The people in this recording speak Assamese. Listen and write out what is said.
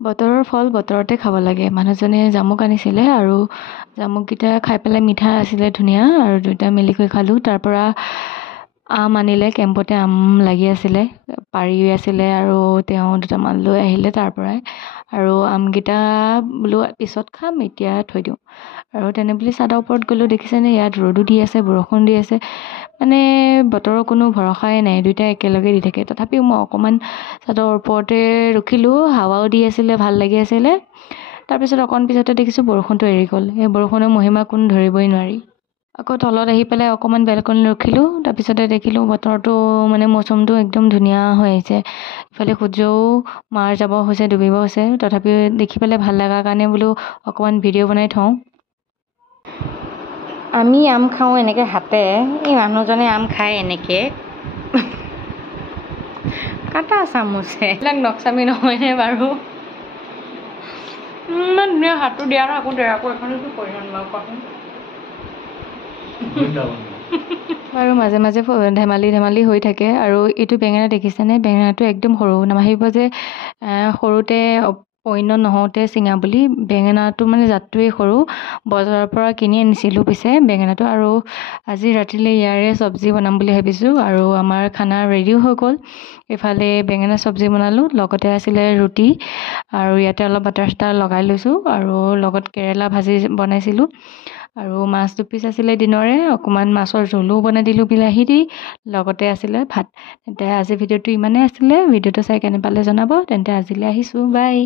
বতৰৰ ফল বতৰতে খাব লাগে। মানুহজনে জামুক আনিছিলে আৰু জামুককেইটা খাই পেলাই মিঠা আছিলে, ধুনীয়া, আৰু দুয়োটা মিলিকৈ খালোঁ। তাৰপৰা আম আনিলে, কেম্পতে আম লাগি আছিলে, পাৰি আছিলে, আৰু তেওঁ দুটামান লৈ আহিলে তাৰ পৰাই। আৰু আমকেইটা বোলো পিছত খাম, এতিয়া থৈ দিওঁ। আৰু তেনে বুলি চাদৰ ওপৰত গ'লোঁ, দেখিছেনে ইয়াত ৰ'দো দি আছে, বৰষুণ দি আছে, মানে বতৰৰ কোনো ভৰসাই নাই, দুয়োটাই একেলগে দি থাকে। তথাপিও মই অকণমান চাদৰ ওপৰতে ৰখিলোঁ, হাৱাও দি আছিলে, ভাল লাগি আছিলে। তাৰপিছত অকণ পিছতে দেখিছোঁ বৰষুণটো এৰি গ'ল। এই বৰষুণৰ মহিমা কোনো ধৰিবই নোৱাৰি। আকৌ তলত আহি পেলাই অকণমান বেলকনিত ৰখিলোঁ, তাৰপিছতে দেখিলোঁ বতৰটো মানে মৌচমটো একদম ধুনীয়া হৈ আহিছে। ইফালে সূৰ্যও মাৰ যাব হৈছে, ডুবিব হৈছে। তথাপিও দেখি পেলাই ভাল লগাৰ কাৰণে বোলো অকণমান ভিডিঅ' বনাই থওঁ। আমি আম খাওঁ এনেকৈ হাতে, এই মানুহজনে আম খায় এনেকৈ কাটা চামুচে। এইবিলাক নকচামি নহয়নে বাৰু? ইমান ধুনীয়া হাতটো দিয়া থাকোঁতে আকৌ এখনো কি কৰিম বাৰু কোৱাচোন। বাৰু মাজে মাজে ধেমালি হৈ থাকে। আৰু এইটো বেঙেনা দেখিছেনে? বেঙেনাটো একদম সৰু, নাভাবিব যে সৰুতে পৰিণত নহওঁতে চিঙা বুলি। বেঙেনাটো মানে জাতটোৱেই সৰু। বজাৰৰ পৰা কিনি আনিছিলোঁ পিছে বেঙেনাটো, আৰু আজি ৰাতিলৈ ইয়াৰে চব্জি বনাম বুলি ভাবিছোঁ। আৰু আমাৰ খানা ৰেডিও হৈ গ'ল। এইফালে বেঙেনা চব্জি বনালোঁ, লগতে আছিলে ৰুটি, আৰু ইয়াতে অলপ বাটাৰ চাটাৰ লগাই লৈছোঁ, আৰু লগত কেৰেলা ভাজি বনাইছিলোঁ, আৰু মাছ দুপিচ আছিলে দিনৰে, অকণমান মাছৰ জোলো বনাই দিলোঁ বিলাহী দি, লগতে আছিলে ভাত। তেন্তে আজি ভিডিঅ'টো ইমানেই আছিলে। ভিডিঅ'টো চাই কেনে পালে জনাব। তেন্তে আজিলৈ আহিছোঁ, বাই।